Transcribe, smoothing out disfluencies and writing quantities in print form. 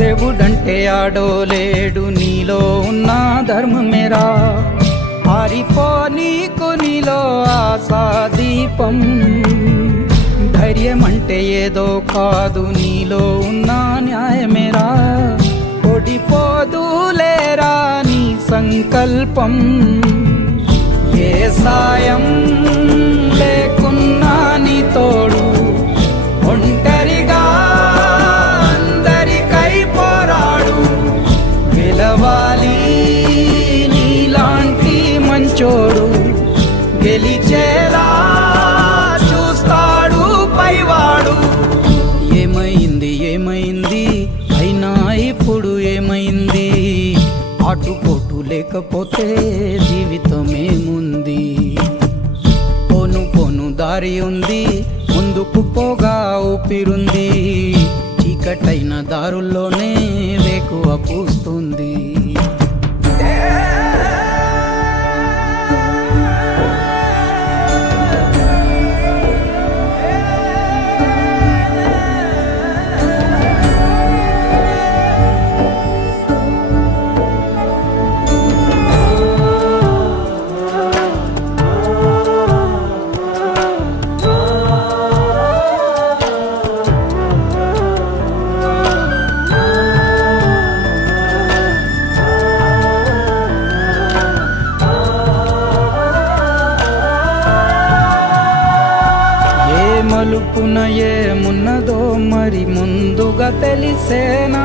దేవుడంటే ఆడోలేడు, నీలో ఉన్న ధర్మమేరా. ఆరిపో నీకు నీలో ఆశా దీపం. ధైర్యం అంటే ఏదో కాదు, నీలో ఉన్న న్యాయమేరా. ఓడిపోదులేరా నీ సంకల్పం. ఏ సాయం లేకున్నా నీ తోడు, ఒంటరిగా అందరికై పోరాడు. గెలవాలి నీలాంటి మంచోడు, గెలిచేలా చూస్తాడు పైవాడు. ఏమైంది ఏమైంది అయినా ఇప్పుడు ఏమైంది? ఆటుపోటు లేకపోతే జీవితమేముంది? పోను పోను దారి ఉంది, ముందుకు పోగా ఊపిరుంది. చీకటైన దారుల్లోనే వేకువ పూస్తుంది. మలుపున ఏమున్నదో మరి ముందుగా తెలిసేనా?